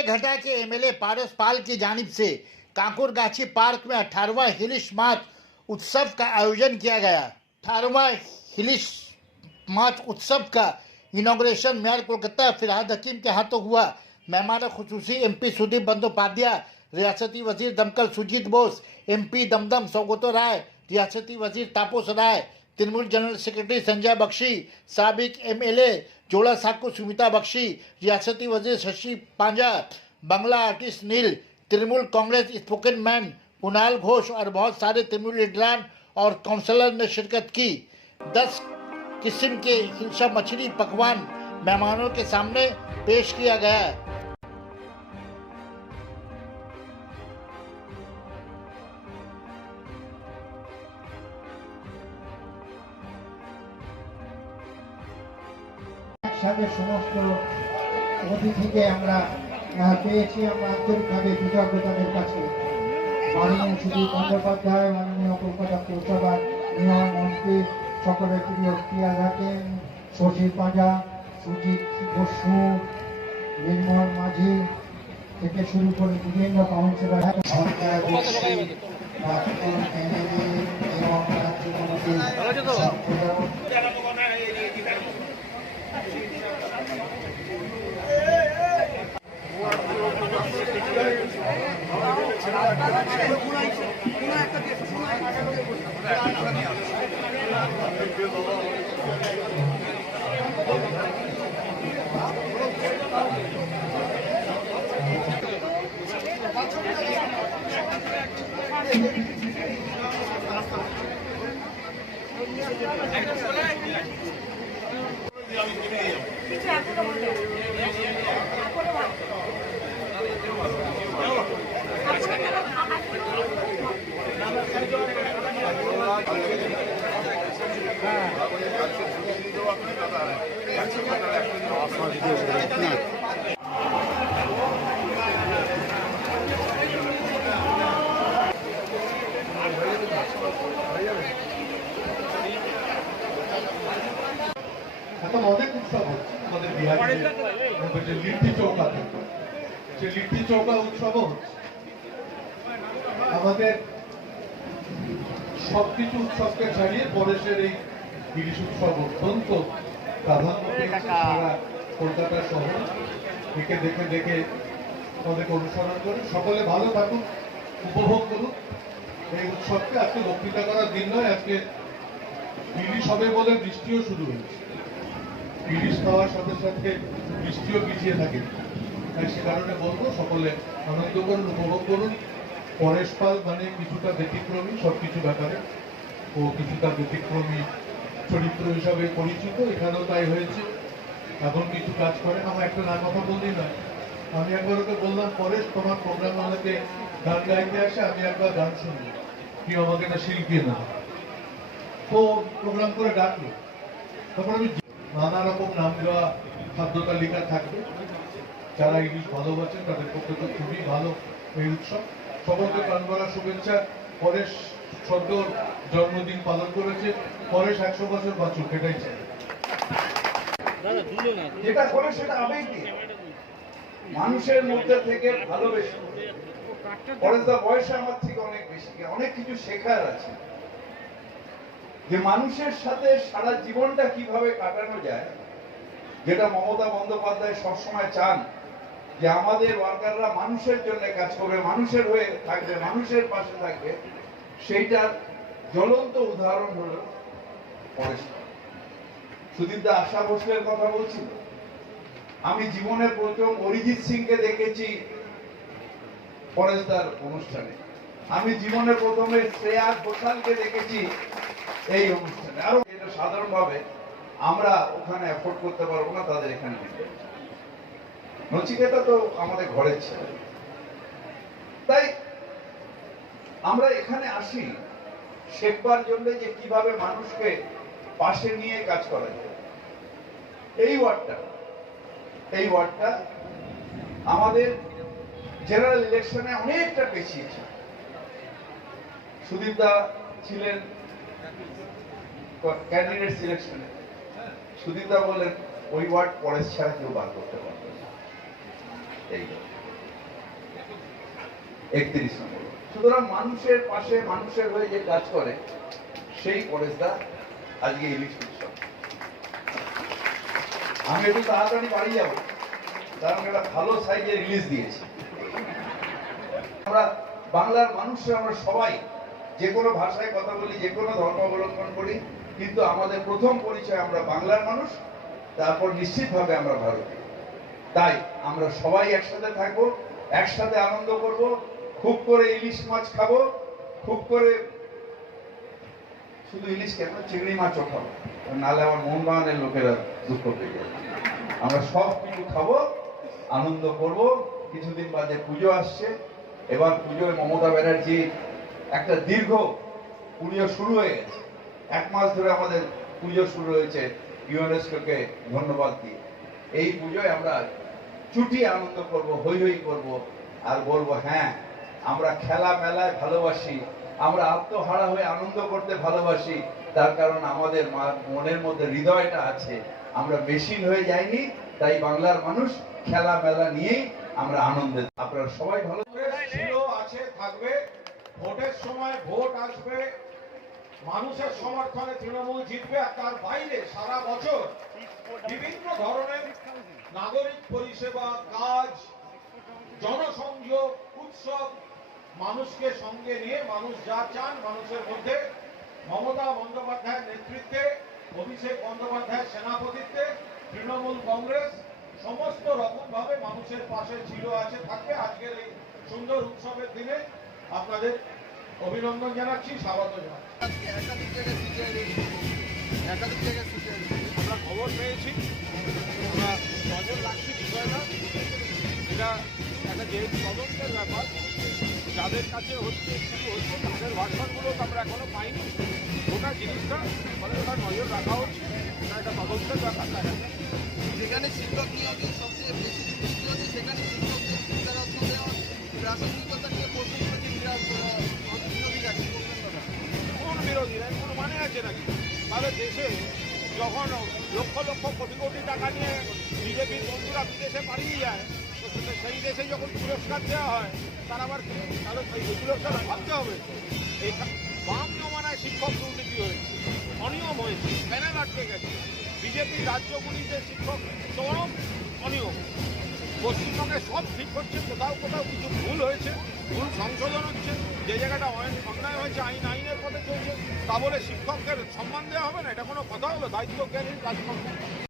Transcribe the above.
सूर्यघटा के एमएलए पारस की जानिब से कांकुर गाछी पार्क में 18वां हिलिश माछ उत्सव का आयोजन किया गया। 18वां हिलिश माछ उत्सव का इनॉग्रेशन मेयर कोलकाता फिरहाद हकीम के हाथों हुआ। मेहमान खुसूसी एमपी सुदीप बंदोपाध्याय, रियासती वजीर दमकल सुजीत बोस, एमपी दमदम सौगतो राय, रियासती वजीर तापस राय, तृणमूल जनरल सेक्रेटरी संजय बख्शी, साबिक एमएलए जोड़ा साकू सुमिता बख्शी, रियासती वजीर शशि पांजा, बंगला आर्टिस्ट नील, तृणमूल कांग्रेस स्पोकन मैन कुणाल घोष और बहुत सारे तृणमूल लीडरान और काउंसलर ने शिरकत की। 10 किस्म के हिलसा मछली पकवान मेहमानों के सामने पेश किया गया। সাথে সমস্ত অতিথিকে আমরা পেয়েছি, আমরা আন্তরিকভাবে কৃতজ্ঞতাদের কাছে। মাননীয় সুদীপ বন্দ্যোপাধ্যায়, মাননীয় কলকাতা পৌরসভার মেয়র মন্ত্রী, সকলের প্রিয় ক্রিয়া রাখেন, শশী পাঁজা, সুজিত বসু, নির্মল মাঝি থেকে শুরু করে বিভিন্ন কাউন্সিলর এবং এখন অনেক উৎসব হচ্ছে আমাদের বিহারে, যে লিট্টি চৌকা থাকে, সে লিট্টি চৌকা উৎসব হচ্ছে। আমাদের সবকিছু উৎসবকে ছাড়িয়ে পরেশের এই ইলিশ উৎসব অত্যন্ত প্রাধান্য পেয়েছে সারা কলকাতা শহর। একে দেখে দেখে আমাদেরকে অনুসরণ করে সকলে ভালো থাকুন, উপভোগ করুন এই উৎসবকে। আজকে বক্তৃতা করার দিন নয়, আজকে ইলিশ হবে বলে বৃষ্টিও শুরু হয়েছে। ইলিশ খাওয়ার সাথে সাথে বৃষ্টিও পিছিয়ে থাকে, তাই সে কারণে বলবো সকলে আনন্দ করুন, উপভোগ করুন। পরেশ পাল মানে কিছুটা ব্যতিক্রমী সবকিছু ব্যাপারে, ও কিছুটা ব্যতিক্রমী চরিত্র হিসাবে পরিচিত, এখানেও তাই হয়েছে। এখন কিছু কাজ করেন, আমার একটা নাম কথা বললেই নয়। আমি একবার ওকে বললাম, পরেশ তোমার প্রোগ্রাম আমাকে গান গাইতে আসে, আমি একবার গান শুনবো, কি আমাকে একটা শিল্পী না, তো প্রোগ্রাম করে ডাকলো। তারপর আমি নানা রকম নাম দেওয়া খাদ্য তালিকা থাকবে, যারা ইলিশ ভালোবাসেন তাদের পক্ষে তো খুবই ভালো এই উৎসব। সকলকে প্রাণ ভরা শুভেচ্ছা। পরেশ সদ্য জন্মদিন পালন করেছে, পরেশ 100 বছর বাঁচুক, এটাই চাই। যেটা করে সেটা আবেগ দিয়ে মানুষের মধ্যে থেকে ভালোবেসে। পরেশদা বয়সে আমার থেকে অনেক বেশি, অনেক কিছু শেখার আছে, যে মানুষের সাথে সারা জীবনটা কিভাবে কাটানো যায়, যেটা মমতা বন্দ্যোপাধ্যায় সবসময় চান যে আমাদের ওয়ার্কাররা মানুষের জন্য কাজ করবে, মানুষের হয়ে থাকবে, মানুষের পাশে থাকবে। সেইটার জ্বলন্ত উদাহরণ হল পরেশ। সুদীপদা আশা ভোসলের কথা বলছিল, আমি জীবনের প্রথম অরিজিৎ সিংকে দেখেছি পরেশদার অনুষ্ঠানে, আমি জীবনের প্রথমে শ্রেয়া ঘোষালকে দেখেছি এই অনুষ্ঠানে। আরো এটা সাধারণভাবে আমরা ওখানে অ্যাফোর্ড করতে পারবো না, তাদের এখানে নচিকেতা তো আমাদের ঘরের ছেলে। তাই আমরা এখানে আসি শেখবার জন্য যে কিভাবে মানুষকে পাশে নিয়ে কাজ করা যায়। এই ওয়ার্ডটা আমাদের জেনারেল ইলেকশনে অনেকটা পেছিয়েছে। সুদীপদা ছিলেন ক্যান্ডিডেট সিলেকশনে, সুদীপদা বলেন ওই ওয়ার্ড পরেশ ছাড়া কেউ বার করতে পারবে না। এই 31 নম্বর। সুতরাং মানুষের পাশে মানুষের হয়ে যে কাজ করে সেই পরেশদা আজকে ইলিশ উৎসব। আমি একটু তাড়াতাড়ি বাড়ি যাবো, কারণ একটা ভালো সাইজের ইলিশ দিয়েছি। আমরা বাংলার মানুষরা, আমরা সবাই যে কোনো ভাষায় কথা বলি, যে কোনো ধর্ম অবলম্বন করি, কিন্তু আমাদের প্রথম পরিচয় আমরা বাংলার মানুষ, তারপর নিশ্চিতভাবে আমরা ভারতীয়। তাই আমরা সবাই একসাথে থাকবো, একসাথে আনন্দ করব, খুব করে ইলিশ মাছ খাবো, খুব করে, শুধু ইলিশ কেন, চিংড়ি মাছও খাবো, নাহলে আমার মোহনবাগানের লোকেরা দুঃখ পেয়ে যাবে। আমরা সব কিছু খাবো, আনন্দ করব। কিছুদিন বাদে পুজো আসছে। এবার পুজোয় মমতা ব্যানার্জি একটা দীর্ঘ পুজো শুরু হয়ে গেছে, 1 মাস ধরে আমাদের পুজো শুরু হয়েছে ইউনেস্কোকে ধন্যবাদ দিয়ে। এই পুজোয় আমরা চুটিয়ে আনন্দ করব, হই হই করব, আর বলবো হ্যাঁ আমরা খেলা মেলায় ভালোবাসি, আমরা আত্মহারা হয়ে আনন্দ করতে ভালোবাসি। তার কারণ আমাদের মনের মধ্যে হৃদয়টা আছে, আমরা মেশিন হয়ে যাইনি। তাই বাংলার মানুষ খেলা মেলা নিয়েই আমরা আনন্দে। আপনারা সবাই ভালো ছিল, আছে, থাকবে। ভোটের সময় ভোট আসবে, মানুষের সমর্থনে তৃণমূল জিতবে। আর তার বাইরে সারা বছর বিভিন্ন ধরনের নাগরিক পরিষেবা, কাজ, জনসংযোগ, উৎসব, মানুষকে সঙ্গে নিয়ে মানুষ যা চান মানুষের মধ্যে মমতা বন্দ্যোপাধ্যায়ের নেতৃত্বে, অভিষেক বন্দ্যোপাধ্যায়ের সেনাপতিত্বে তৃণমূল কংগ্রেস সমস্ত রকম ভাবে মানুষের পাশে ছিল, আছে, থাকবে। আজকের এই সুন্দর উৎসবের দিনে আপনাদের অভিনন্দন জানাচ্ছি, স্বাগত জানাচ্ছি। আমরা খবর পেয়েছি, আমরা নজর রাখছি বিষয়টা। এটা একটা যেহেতু তদন্তের ব্যাপার, যাদের কাছে হচ্ছে কিছু হচ্ছে তাদের ভাষণগুলো আমরা এখনো পাইনি। গোটা জিনিসটা ফলে ওটা নজর রাখা হচ্ছে, এটা একটা তদন্তের ব্যাপার। যেখানে শিক্ষক নিয়োগে সবচেয়ে বেশি দুর্নীতি হচ্ছে, সেখানে শিক্ষকদের শিক্ষারত্ন দেওয়া, প্রাসঙ্গিকতা নিয়ে প্রশ্ন করেছে বিরোধীরা। কোন বিরোধীরা? কোনো মানে আছে নাকি? তাহলে দেশে যখন লক্ষ লক্ষ কোটি কোটি টাকা নিয়ে বিজেপির বন্ধুরা বিদেশে পালিয়ে যায়, তো সেই দেশে যখন পুরস্কার দেওয়া হয়, তার আবার তাহলে সেই পুরস্কার ভাবতে হবে। এই বাম জমানায় শিক্ষক দুর্নীতি হয়েছে, অনিয়ম হয়েছে, প্যানেল আটকে গেছে। বিজেপির রাজ্যগুলিতে শিক্ষক চরম অনিয়ম। পশ্চিমবঙ্গে সব ঠিক হচ্ছে, কোথাও কোথাও কিছু ভুল হয়েছে, ভুল সংশোধন হচ্ছে। যে জায়গাটা অন্যায় হয়েছে, আইনের পথে চলছে, তা বলে শিক্ষকদের সম্মান দেওয়া হবে না? এটা কোনো কথা হলো? দায়িত্ব জ্ঞানীর কাজ করবে।